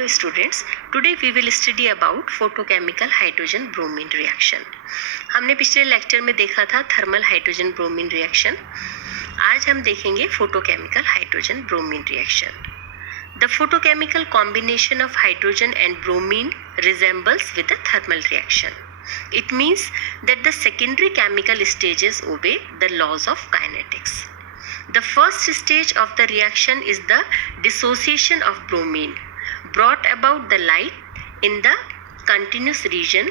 Hello students, today we will study about photochemical hydrogen bromine reaction. हमने पिछले lecture में देखा था थर्मल हाइड्रोजन ब्रोमीन रिएक्शन. आज हम देखेंगे photochemical hydrogen bromine reaction. The photochemical combination of hydrogen and bromine resembles with a thermal reaction. It means that the secondary chemical stages obey the laws of kinetics. The first stage of the reaction is the dissociation of bromine, brought about the light in the continuous region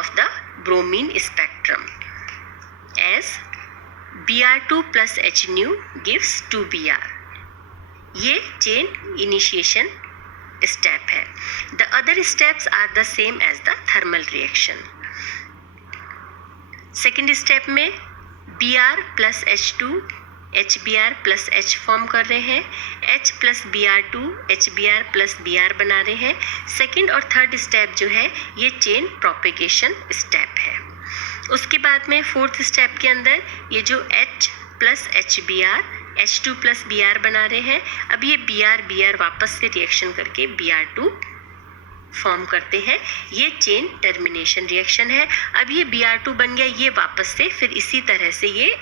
of the bromine spectrum, as Br2 plus H nu gives 2Br. ये chain initiation step है. The other steps are the same as the thermal reaction. Second step में Br plus H2 HBr plus H form कर रहे हैं, H plus Br2 HBr plus Br बना रहे हैं. Second और थर्ड स्टेप जो है ये चेन प्रोपेगेशन स्टेप है. उसके बाद में फोर्थ स्टेप के अंदर ये जो H plus HBr H2 plus Br बना रहे हैं. अब ये Br वापस से रिएक्शन करके Br2 फॉर्म करते हैं. ये चेन टर्मिनेशन रिएक्शन है. अब ये Br2 बन गया, ये वापस से फिर इसी तरह से ये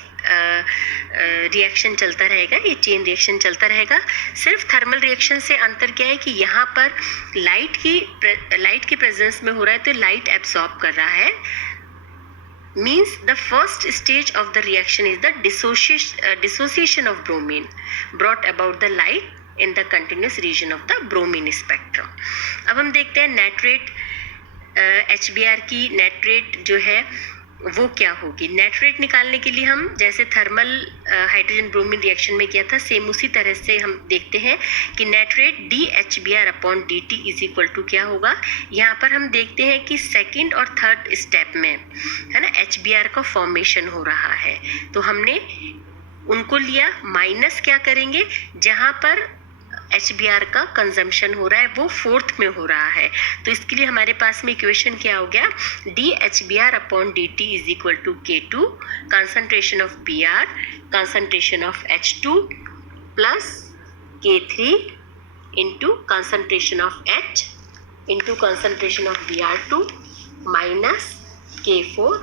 रिएक्शन चलता रहेगा, ये चेन रिएक्शन चलता रहेगा. सिर्फ थर्मल रिएक्शन से अंतर क्या है कि यहाँ पर लाइट की प्रेजेंस में हो रहा है तो लाइट एब्सॉर्ब कर रहा है. Means the first stage of the reaction is the dissociation of bromine brought about the light in the continuous region of the bromine spectrum. अब हम देखते हैं नेट HBr की नेट रेट जो है वो क्या होगी. नेट रेट निकालने के लिए हम जैसे थर्मल हाइड्रोजन ब्रोमीन रिएक्शन में किया था सेम उसी तरह से हम देखते हैं कि net rate dHBr upon dt is equal to क्या होगा. यहाँ पर हम देखते हैं कि सेकंड और थर्ड स्टेप में है ना HBr का फॉर्मेशन हो रहा है, तो हमने उनको लिया. माइनस क्या करेंगे, जहाँ पर HBr का कंजम्पशन हो रहा है वो फोर्थ में हो रहा है, तो इसके लिए हमारे पास में इक्वेशन क्या हो गया, dHBr upon dt is equal to K2 concentration of Br concentration of H2 plus K3 into concentration of H into concentration of Br2 minus K4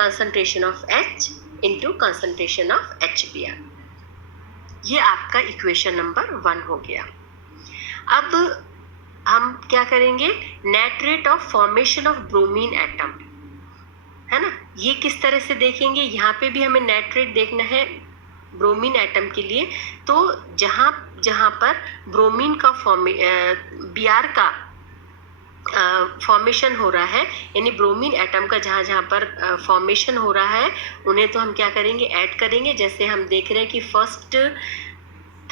concentration of H into concentration of HBr. ये आपका equation number 1 हो गया. अब हम क्या करेंगे, net rate of formation of bromine atom है ना, ये किस तरह से देखेंगे. यहाँ पे भी हमें नेट रेट देखना है ब्रोमीन एटम के लिए. तो जहाँ पर ब्रोमीन का Br का फॉर्मेशन हो रहा है, यानी ब्रोमीन एटम का जहाँ पर फॉर्मेशन हो रहा है उन्हें तो हम क्या करेंगे, ऐड करेंगे. जैसे हम देख रहे हैं कि फर्स्ट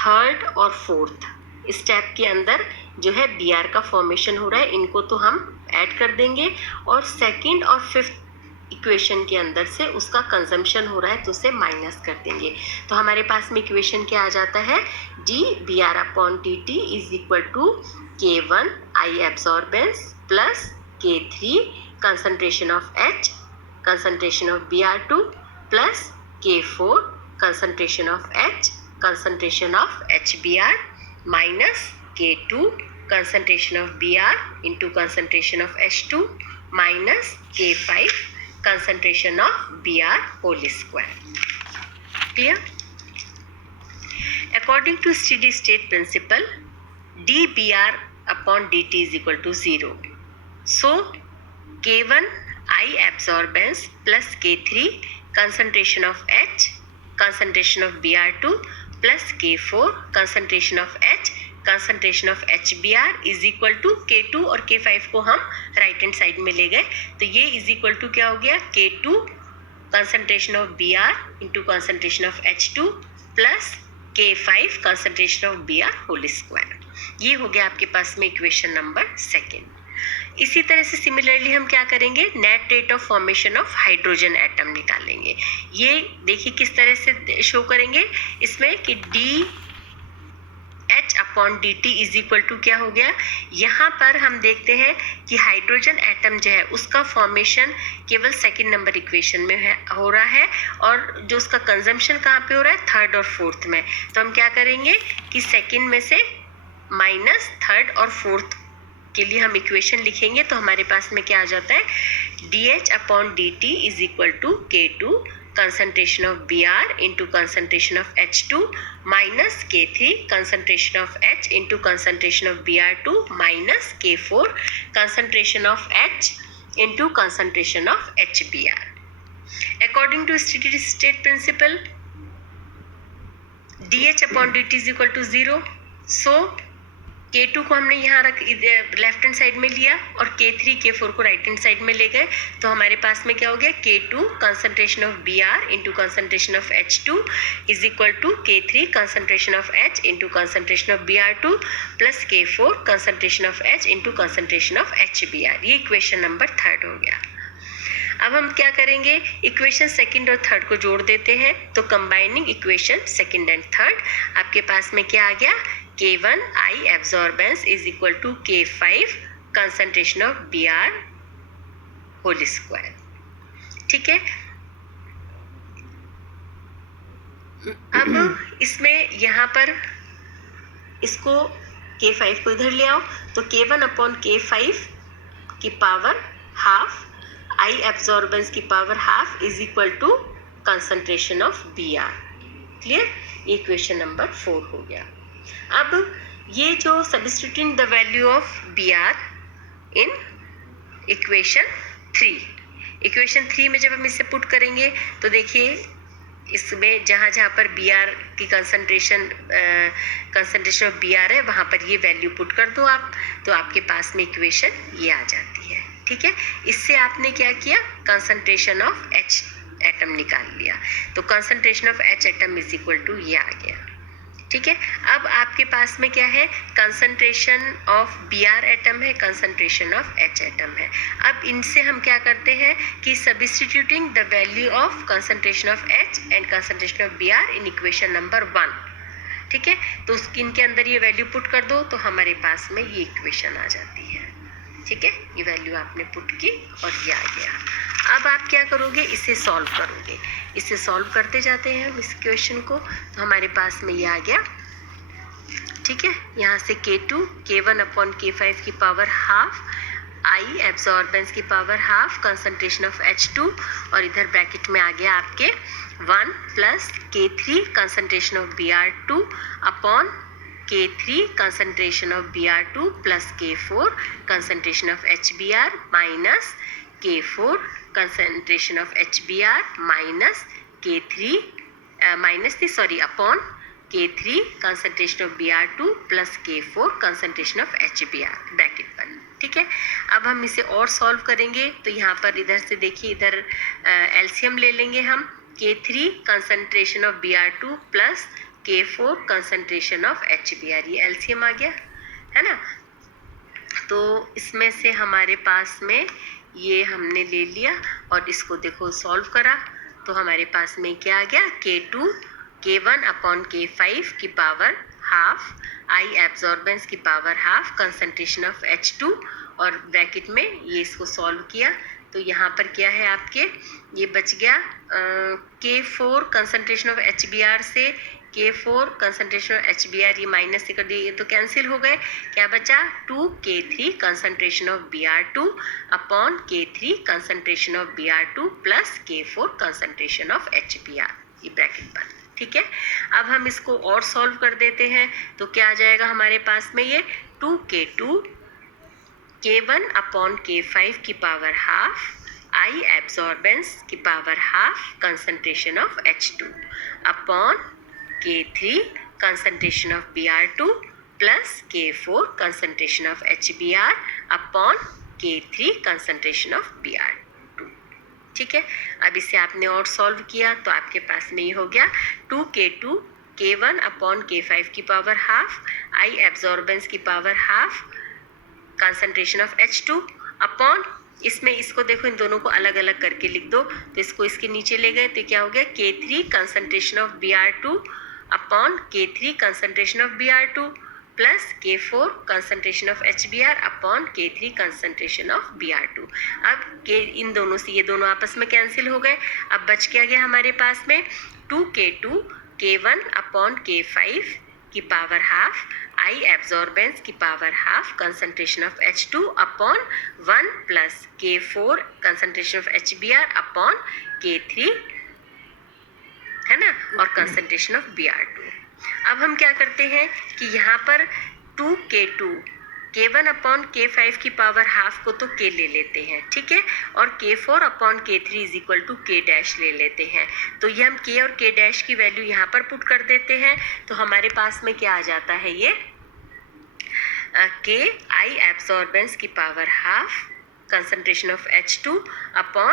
थर्ड और फोर्थ स्टेप के अंदर जो है Br का फॉर्मेशन हो रहा है, इनको तो हम ऐड कर देंगे. और सेकंड और फिफ्थ इक्वेशन के अंदर से उसका कंजम्पशन हो रहा है तो उसे माइनस कर देंगे. तो हमारे पास में इक्वेशन क्या आ जाता है, dBr upon dt is equal to K1 I absorbance plus K3 concentration of H concentration of Br2 plus K4 concentration of H concentration of HBr minus K2 concentration of Br into concentration of H2 minus K5 concentration of Br whole square. Clear? According to steady state principle, dBr upon dt is equal to 0. So K1 I absorbance plus K3 concentration of H concentration of Br2 plus K4 concentration of H concentration of HBr is equal to K2 और K5 को हम right hand side में ले गए, तो ये is equal to क्या हो गया, K2 concentration of Br into concentration of H2 plus K5 concentration of Br whole square. ये हो गया आपके पास में इक्वेशन नंबर 2. इसी तरह से सिमिलरली हम क्या करेंगे, net rate of formation of hydrogen atom निकालेंगे. ये देखिए किस तरह से शो करेंगे इसमें कि dH upon dt is equal to क्या हो गया. यहाँ पर हम देखते हैं कि हाइड्रोजन एटम जो है उसका फॉर्मेशन केवल सेकंड नंबर इक्वेशन में हो रहा है, और जो उसका कंजम्पशन कहाँ पे हो रहा है, थर्ड और फोर्थ में. तो हम क्या करेंगे कि सेकंड में से माइनस थर्ड और फोर्थ के लिए हम इक्वेशन लिखेंगे तो हमारे पास में क्या आ जाता है, DH/dt is equal to K2 concentration of Br into concentration of H2 minus K3 concentration of H into concentration of Br2 minus K4 concentration of H into concentration of HBr. According to steady state principle, DH/dt is equal to 0. So K2 को हमने यहाँ left hand side में लिया और K3 K4 को right hand side में ले गए तो हमारे पास में क्या हो गया, K2 concentration of Br into concentration of H2 is equal to K3 concentration of H into concentration of Br2 plus K4 concentration of H into concentration of HBr. ये इक्वेशन नंबर 3 हो गया. अब हम क्या करेंगे, इक्वेशन सेकंड और third को जोड़ देते हैं. तो combining equation second and third, आपके पास में क्या आ गया, K1 I absorbance is equal to K5 concentration of Br whole square. ठीक है. अब इसमें यहाँ पर इसको K5 को इधर ले आओ तो K1/K5 की पावर हाफ I absorbance की power half is equal to concentration of Br. Clear. ये इक्वेशन नंबर 4 हो गया. अब ये जो substituting the value of Br in equation 3 में जब हम इसे पुट करेंगे तो देखिए इसमें जहाँ पर Br की कंसंट्रेशन ऑफ Br है वहाँ पर ये वैल्यू पुट कर दो आप, तो आपके पास में इक्वेशन ये आ जाती है. ठीक है. इससे आपने क्या किया, कंसंट्रेशन ऑफ H एटम निकाल लिया. तो concentration of H atom is equal to ये आ गया. ठीक है. अब आपके पास में क्या है, कंसंट्रेशन ऑफ Br एटम है, कंसंट्रेशन ऑफ H एटम है. अब इनसे हम क्या करते हैं कि substituting the value of concentration of H and concentration of Br in equation number 1. ठीक है. तो इनके अंदर ये वैल्यू पुट कर दो तो हमारे पास में ये इक्वेशन आ जाती है. ठीक है. ये वैल्यू आपने पुट की और ये आ गया. अब आप क्या करोगे, इसे सॉल्व करोगे. इसे सॉल्व करते जाते हैं हम इस क्वेश्चन को तो हमारे पास में ये आ गया. ठीक है. यहाँ से K2 K1/K5 की पावर हाफ I एब्जॉर्बेंस की power half concentration of H2 और इधर ब्रैकेट में आ गया आपके 1 plus K3 concentration of Br2 upon K3 concentration of Br2 plus K4 concentration of HBr minus K4 concentration of HBr minus K3 upon K3 concentration of Br2 plus K4 concentration of HBr bracket बंद. ठीक है. अब हम इसे और solve करेंगे तो यहाँ पर इधर से देखिए इधर एलसीएम ले लेंगे हम. K3 concentration of Br2 plus K4 concentration of HBr, ये एलसीएम आ गया है ना. तो इसमें से हमारे पास में ये हमने ले लिया और इसको देखो सॉल्व करा तो हमारे पास में क्या आ गया, K2 K1/K5 की पावर हाफ I एब्जॉर्बेंस की power half concentration of H2 और ब्रैकेट में ये इसको सॉल्व किया तो यहाँ पर क्या है आपके, ये बच गया K4 कंसंट्रेशन ऑफ HBr से K4 कंसंट्रेशन ऑफ HBr ये माइनस से कर दिए, ये तो कैंसिल हो गए. क्या बचा, 2K3 concentration of Br2 upon K3 concentration of Br2 plus K4 concentration of HBr, ये ब्रैकेट बंद. ठीक है. अब हम इसको और सॉल्व कर देते हैं तो क्या आ जाएगा हमारे पास में, ये 2K2 K1/K5 की पावर हाफ I एब्जॉर्बेंस की power half concentration of H2 upon K3 concentration of Br2 plus K4 concentration of HBr upon K3 concentration of Br2. ठीक है. अब इसे आपने और सॉल्व किया तो आपके पास में ये हो गया 2K2 K1/K5 की पावर हाफ I एब्जॉर्बेंस की power half concentration of H2 upon, इसमें इसको देखो इन दोनों को अलग अलग करके लिख दो तो इसको इसके नीचे ले गए तो क्या हो गया, K3 concentration of Br2 upon K3 concentration of Br2 plus K4 concentration of HBr upon K3 concentration of Br2. अब इन दोनों से ये दोनों आपस में कैंसिल हो गए. अब बच क्या गया हमारे पास में 2K2 K1/K5 की पावर हाफ I absorbance की power half concentration of H2 upon 1 plus K4 concentration of HBr upon K3 है ना, और कंसंट्रेशन ऑफ Br2। अब हम क्या करते हैं कि यहाँ पर 2K2 K1 अपॉन K5 की पावर हाफ को तो K ले लेते हैं, ठीक है, और K4 upon K3 is equal to K dash ले लेते हैं। तो ये हम K और K डैश की वैल्यू यहाँ पर पुट कर देते हैं, तो हमारे पास में क्या आ जाता है, ये K I एब्सॉर्बेंस की power half concentration of H2 upon